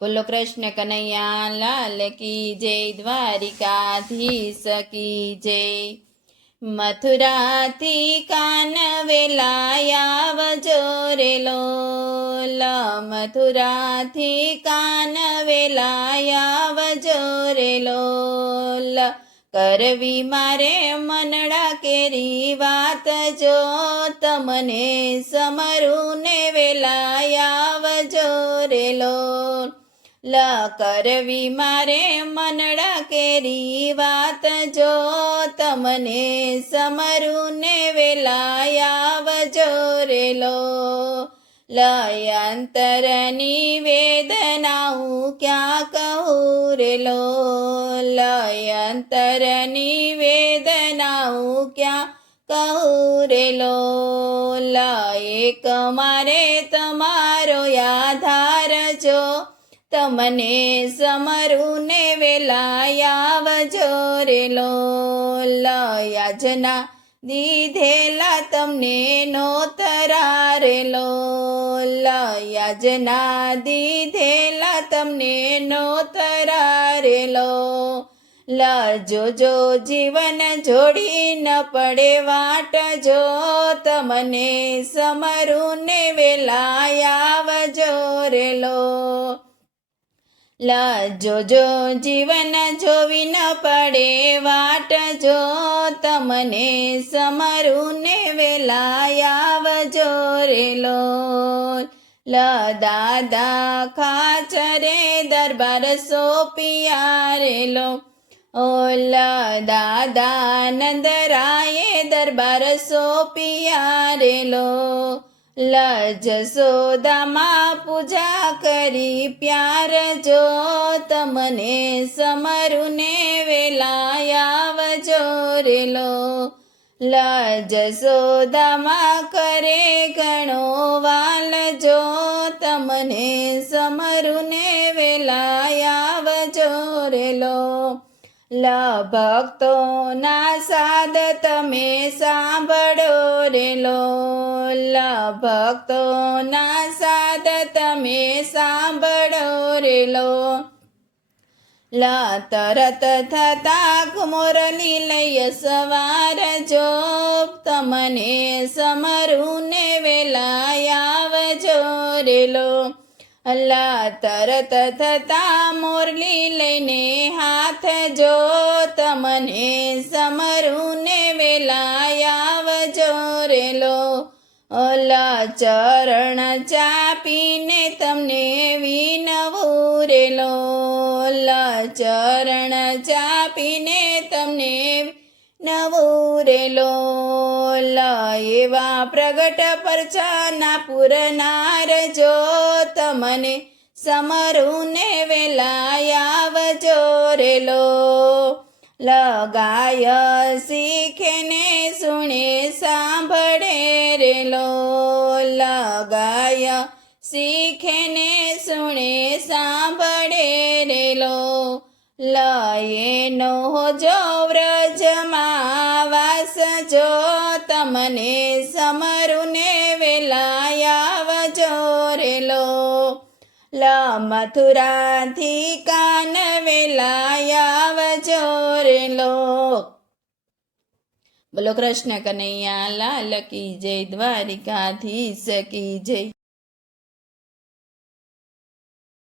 બોલો કૃષ્ણ કનૈયા લાલ કી જય, દ્વારિકાધીશ કી જય। મથુરાથી કાનવેલા આવજો રે લોલ, મથુરાથી કાનવેલા આવજો રે લોલ। કરવી મારે મનડા કેરી વાત, જો તમને સમરું ને વેલા આવજો રે લોલ। કરવી મારે મનડા કેરી વાત, જો તમને સમરું ને વેલા આવજો રે લોલ। અંતરની વેદનાઓ ક્યાં કહું રે લોલ, અંતરની વેદનાઓ ક્યાં કહું રે લોલ। એક મારે તમારો આધાર, જો તમને સમરું ને વેલા આવજો રે લોલ। યાચના દીધેલા તમને નોતરા રે લોલ, યાચના દીધેલા તમને નોતરા રે લોલ। જોજો જીવન છોડી ન પડે વાટ, જો તમને સમરું ને વેલા આવજો રે લોલ। જોજો જીવન જોવી ન પડે વાટ, જો તમને સમરું ને વેલા આવજો રે લોલ। દાદા ખાચરે દરબાર સોંપિયા રે લોલ, દાદા નંદરાયે દરબાર સોંપિયા રે લોલ। જશોદામાં પૂજા કરી પ્યાર, જો તમને સમરું ને વેલા આવજો રે લોલ। જશોદામાં કરે ઘણો વાલ, જો તમને સમરું ને વેલા આવજો રે લોલ। ભક્તોના સાદ તમે સાંભળો રે લોલ, ભક્તોના સાદ તમે સાંભળો રે લોલ। તરત થતા મુરલી લઈ સવાર, જો તમને સમરું ને વેલા આવજો રે લોલ। તરત થતા મુરલી લઈને હાથ, જો તમને સમરું ને વેલા આવજો રે લોલ। ચરણ ચાપીને તમને વિનવું રે લોલ, ચરણ ચાપીને તમને નવું રે લોલ। એવા પ્રગટ પરચાના પૂરનાર, જો તમને સમરું ને વેલા આવજો રે લોલ। ગાય શીખે ને સુણે સાંભળે રે લોલ, ગાય શીખે ને સુણે સાંભળે રે લોલ। એનો જો વ્રજમાં વાસ, જો તમને સમરું ને વેલા આવજો રે લોલ। મથુરાથી કાનવેલા આવજો રે લોલ। બોલો કૃષ્ણ કનૈયા લાલ કી જય, દ્વારિકાધીશ કી જય।